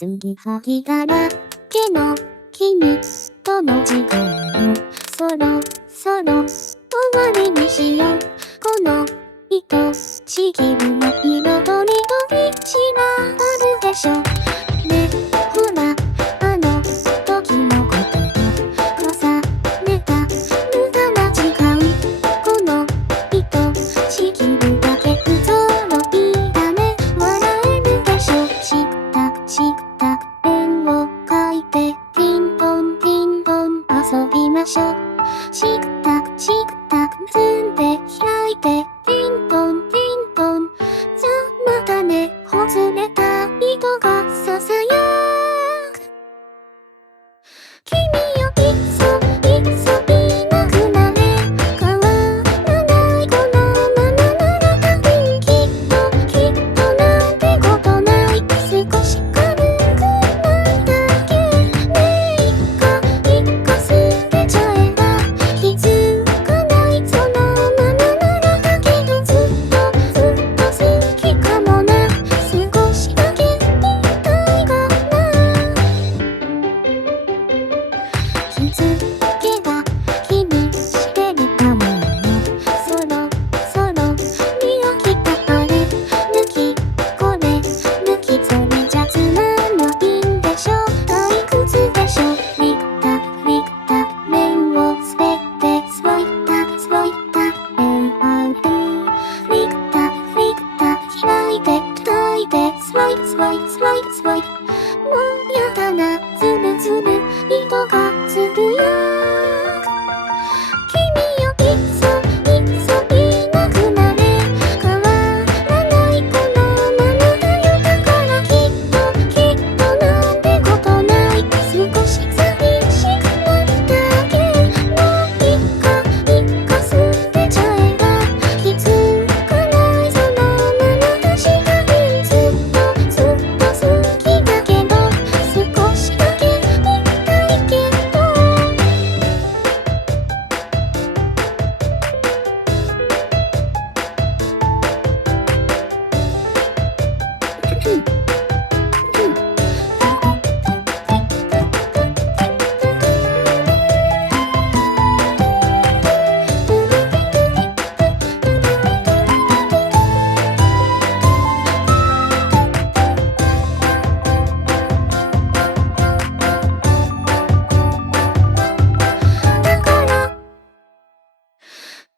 次は日だらけの君との時間をそろそろ終わりにしよう。この愛しきるの彩りが一番あるでしょ。ね、ほらあの時のことを重ねた無駄な時間。この愛しきるだけ不揃いだね。笑えるでしょ。した円を描いてピンポンピンポン遊びましょう。した結んで開いてピンポンピンポン。じゃまたね。ほつれた糸がささやく。君よいっそびなくなれ。変わらないこのままなら多分きっとなんてことない。少し軽くないだけね。いっか捨てちゃえば気づかない。そのままならだけどずっと好きかもな。少しだけ言いたいかな。気づけば気にしてるかもよ。そろそろ見飽きたあれ抜きこれ抜きそれじゃつまんないんでしょ。退屈でしょ。リタ面をすべてスロイタリタ開いて叩いてスロイもうやだな。ズルズル糸がつぶやく。君よいっそびなくなれ。変わらないこのままだよ。だからきっとなんてことない。少し寂しくなるだけ。もういっか捨てちゃえば気づかない。そのまま確かにずっと好きだけど少しだけ言いたいけど。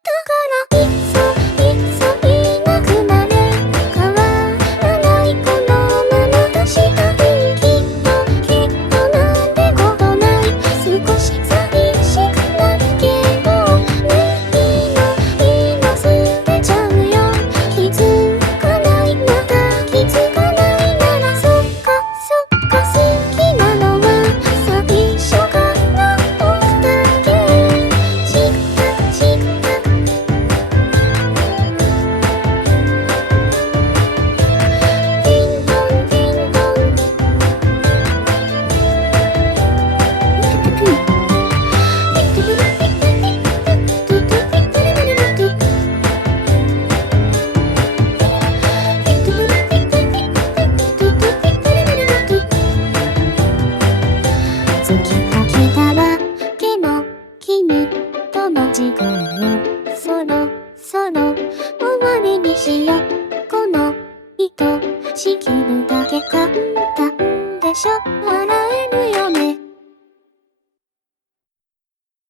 だからいっそびなくなれ。変わらないこのまま確かにきっとなんてことない。少し寂しくなるけどね。今捨てちゃうよ。気づかないまだ気づかないならそっか好きなのは最初から僕だけ。月が来たらけの君との時間をそろそろ終わりにしよう。この愛しきるだけ簡単でしょ。